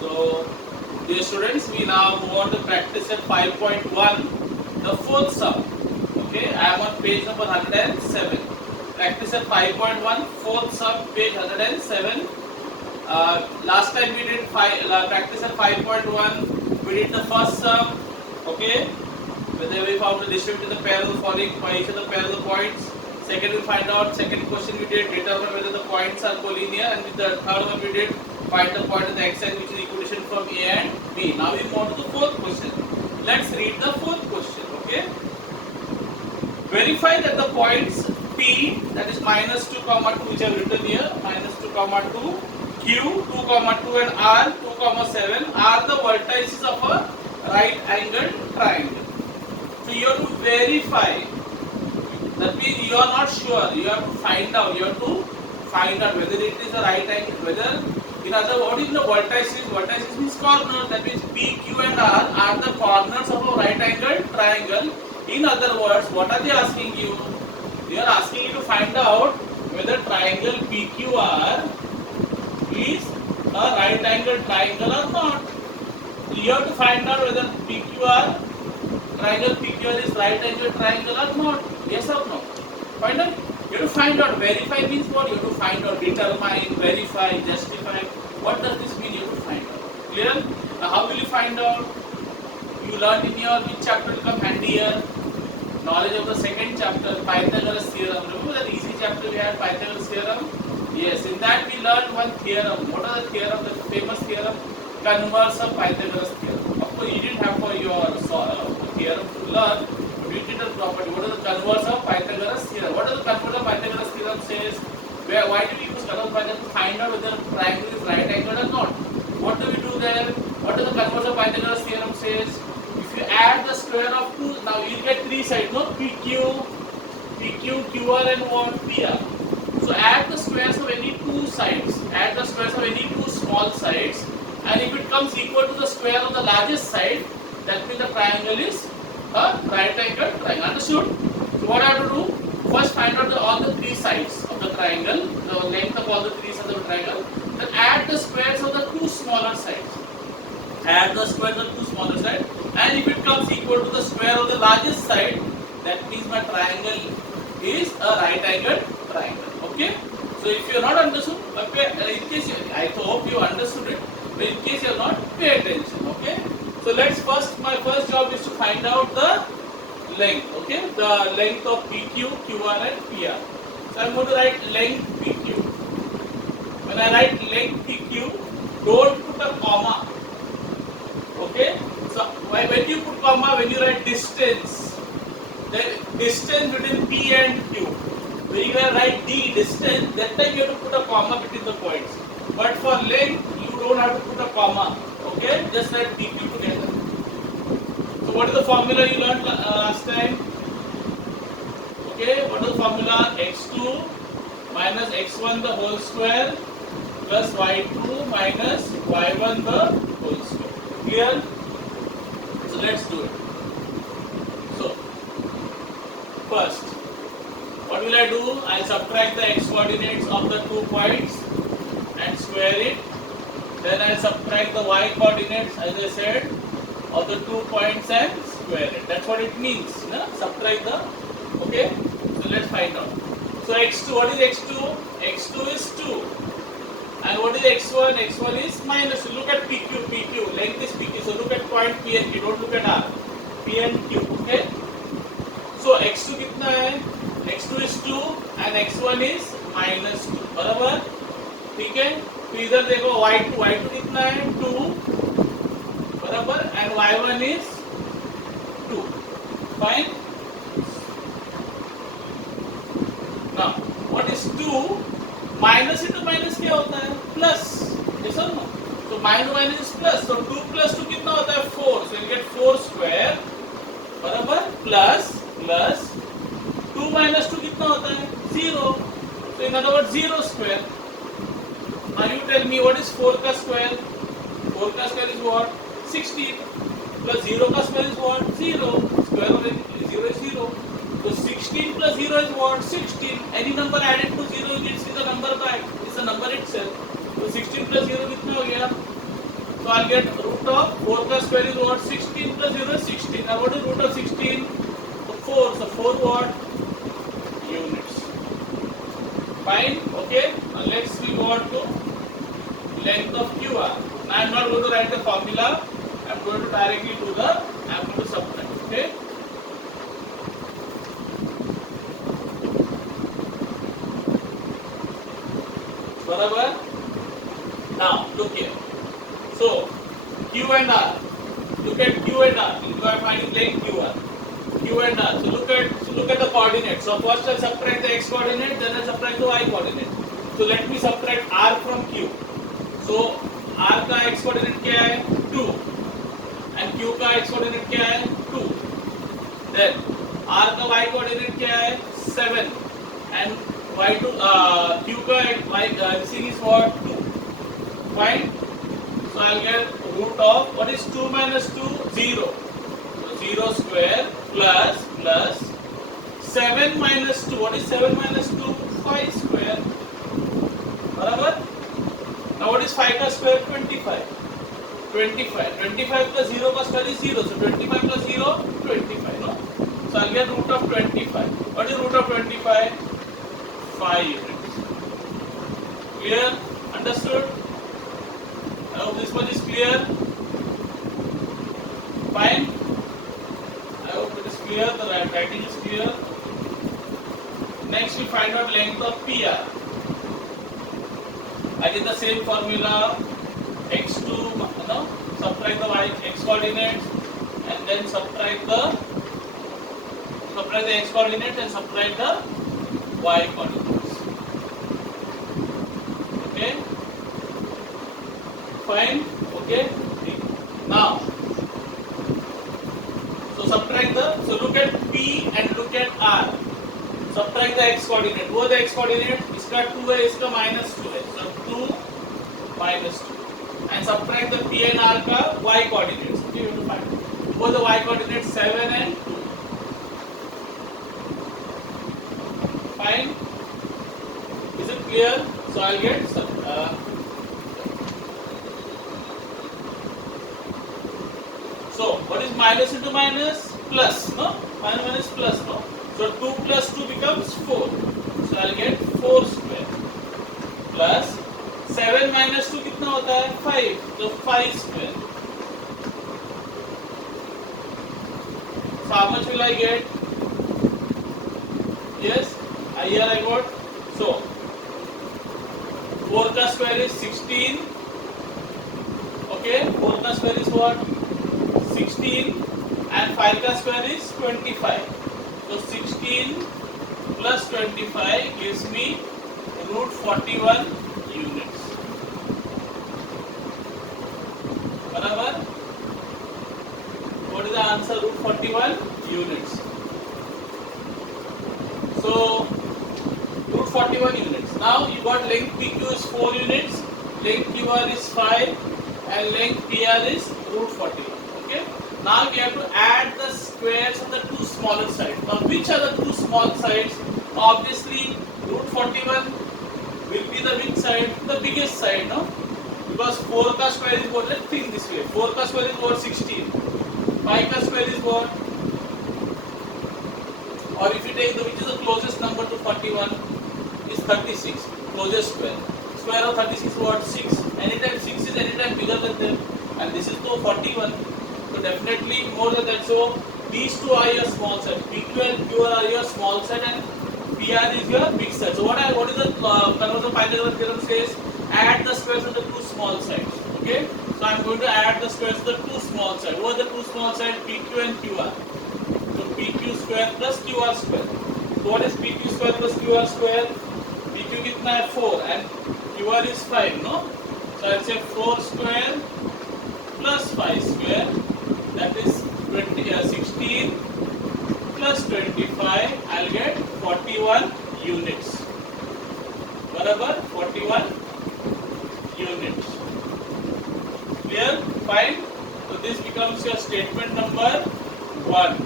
So, dear students, we now move on to practice at 5.1, the fourth sum. Okay, I am on page number 107. Practice at 5.1, fourth sum, page 107. Last time we did practice at 5.1. We did the first sum. Okay, whether we found the distributed the parallel following by each of the parallel points. Second, we find out. Second question we did determine whether the points are collinear, and with the third one we did find the point of the x-axis which is equidistant from A and B. Now we move on to the fourth question. Let's read the fourth question. Okay. Verify that the points P, that is minus 2, 2, which I have written here, minus 2, 2, Q, 2, 2 and R, 2, 7 are the vertices of a right angled triangle. So you have to verify. That means you are not sure. You have to find out. You have to find out whether it is a right angle, whether in other words, what is the vertices? Vertices means corner. That means P, Q and R are the corners of a right angled triangle. In other words, what are they asking you? They are asking you to find out whether triangle PQR is a right angled triangle or not. So you have to find out whether triangle PQR is right angled triangle or not. Yes or no? Find out. You have to find out. Verify means what? You have to find out. Determine, verify, justify. What does this mean? You have to find out. Clear? Now how will you find out? You learned in your which chapter will come handy here? Knowledge of the second chapter, Pythagoras theorem. Remember that easy chapter we had, Pythagoras theorem? Yes, in that we learned one theorem. What are the theorem? The famous theorem? Converse of Pythagoras theorem. Of course, you didn't have for your theorem to learn, but you did the property. What is the converse of Pythagoras theorem? What does the converse of Pythagoras theorem says? Why do we use converse of Pythagoras to find out whether the triangle is right angled or not? What do we do there? What does the converse of Pythagoras theorem says? If you add the square of 2, now you get 3 sides, no? PQ, QR and what? PR. So add the squares of any 2 sides. Add the squares of any 2 small sides. And if it comes equal to the square of the largest side, that means the triangle is a right angled triangle. Understood? So what I have to do? First find out all the 3 sides of the triangle, the length of all the 3 sides of the triangle. Then add the squares of the 2 smaller sides. Add the squares of the 2 smaller sides. And if it comes equal to the square of the largest side, that means my triangle is a right angled triangle. Okay? So if you have not understood, in case I hope you understood it, but in case you have not, pay attention. Okay? So my first job is to find out the length. Okay? The length of PQ, QR and PR. So I am going to write length PQ. When I write length PQ, don't put a comma. Okay? So when you put comma, when you write distance, the distance between P and Q. When you write D, distance, that time you have to put a comma between the points. But for length, you don't have to put a comma. Okay? Just write PQ together. So what is the formula you learned last time? Okay? What is the formula? X2 minus X1 the whole square plus Y2 minus Y1 the whole square. Clear? So let's do it. So first, what will I do? I'll subtract the x coordinates of the 2 points and square it. Then I'll subtract the y coordinates, as I said, of the 2 points and square it. That's what it means. No? Subtract the. Okay? So let's find out. So x2, what is x2? x2 is 2. And what is x1? x1 is minus. So look at PQ. Length is PQ. So look at point P and Q. Don't look at R. P and Q. Okay? So x2 कितना है? x2 is 2 and x1 is minus 2. बराबर? ठीक है? तो इधर देखो y2 कितना है? 2. बराबर? And y1 is 2. Fine? Now, what is 2? Minus into minus क्या होता है? Plus. Yes or no? So minus is plus. So 2 plus 2 कितना होता है? 4. So you get 4 square. बराबर? Plus 2 minus 2 कितना होता है? 0. So in other words 0 square. Now you tell me what is 4 का square? 4 का square is what? 16. Plus 0 का square is what? 0. Square of 0 is 0. So 16 plus 0 is what? 16. Any number added to 0 gives you the number back. It's the number itself. So 16 plus 0 कितना हो गया? So I'll get root of 4 plus square is what? 16 plus 0 is 16. Now what is root of 16? So 4. So 4 what? Units. Fine. Okay. Now let's we go on to length of QR. Now I am not going to write the formula. I am going to directly do the. I am going to subtract. Okay. Barabar. Now look here. So Q and R. Look at Q and R. You are finding length QR. Q and R. So look at the coordinates. So first I subtract the x coordinate, then I subtract the y coordinate. So let me subtract R from Q. So R का x coordinate क्या है? 2 and Q का x coordinate क्या है? 2. Then R का y coordinate क्या है? 7 and Q का y this is what? 2. Fine. So I'll get root of what is 2 minus 2? 0. So 0 square plus 7 minus 2. What is 7 minus 2? 5 square. Barabar? Now what is 5 ka square? 25. 25 plus 0 ka square is 0. So 25 plus 0, 25. No? So I'll get root of 25. What is root of 25? 5 units. Clear? Understood? I hope this much is clear. Fine. I hope it is clear. The writing is clear. Next we find out length of PR. I did the same formula. X2, subtract the y x coordinates and then subtract the x coordinates and subtract the y coordinates. Okay. Fine. Okay. Now, so look at P and look at R. Subtract the x coordinate. What the x coordinate? इसका 2 है, इसका minus 2 है. So 2 minus 2. And subtract the P and R का y coordinates. Okay, you have to find. What the y coordinates? 7 and 2. Fine. Is it clear? So I'll get so what is minus into minus? Plus, no? Minus plus, no? So 2 plus 2 becomes 4. So I'll get 4 square plus 7 minus 2 कितना होता है? 5. So 5 square. So how much will I get? Yes, here I got. So 4 का square is 16. Okay, 4 का square is what? 16 and 5 का square is 25. So 16 plus 25 gives me root 41 units. Barabar? What is the answer? Root 41 units. So root 41 units. Now you got length PQ is 4 units, length QR is 5 and length PR is root 41. Okay. Now we have to add the squares of the two smaller sides. Now which are the two small sides? Obviously root 41 will be the which side? The biggest side, no? Because 4 ka square is what? Let's think this way. 4 ka square is what? 16. 5 ka square is what? Or if you take the which is the closest number to 41 is 36. Closest square. Square of 36 is what? 6. Anytime 6 is anytime bigger than them. And this is to 41. So definitely more than that. So these two are your small set. PQ and QR are your small set and PR is your big set. So what is the conversion Pythagorean theorem says? Add the squares of the two small sides. Okay. So I am going to add the squares of the two small sides. What are the two small sides? PQ and QR. So PQ square plus QR square. So what is PQ square plus QR square? PQ कितना है 4 and QR is 5, no? So I'll say 4 square plus 5 square. That is 16 plus 25. I'll get 41 units. Barabar 41 units. Clear? Fine. So this becomes your statement number 1.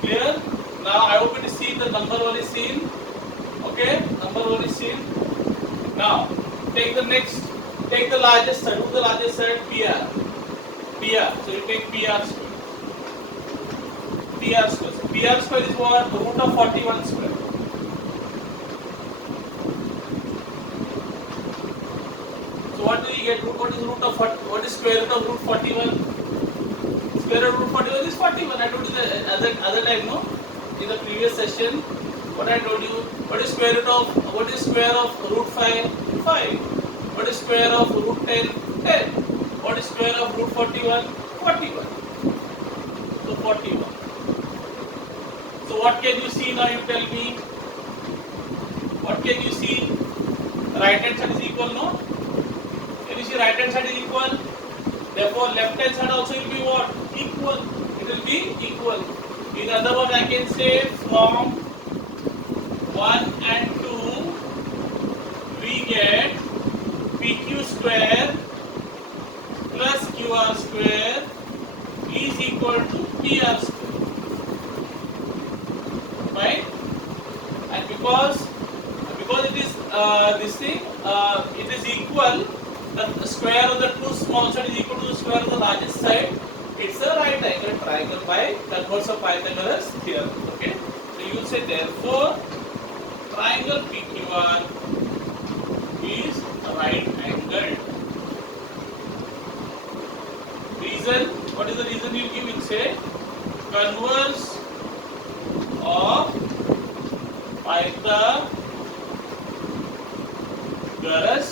Clear? Now I hope it is seen. The number 1 is seen. Okay? Number 1 is seen. Now take the next Take the largest side. Who's the largest side? PR. PR. So you take PR square. PR square. So PR square is what? The root of 41 square. So what do we get? What is root of what is square root of root 41? Square root of root 41 is 41. I told you the other time, no? In the previous session, what I told you? What is square of root 5? 5. What is square of root 10? 10. What is square of root 41? 41. So 41. So what can you see now? You tell me. What can you see? Right hand side is equal, no? Can you see right hand side is equal? Therefore left hand side also will be what? Equal. It will be equal. In other words, I can say from 1 and 2 we get PQ square plus QR square is equal to PR square. Right? And because it is this thing, it is equal. The square of the two small side is equal to the square of the largest side. It's a right angle triangle by converse of Pythagoras theorem. Okay. So you will say therefore triangle PQR is right angled. Reason, what is the reason you give? You say converse of Pythagoras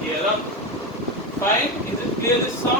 theorem. Fine. Is it clear this song?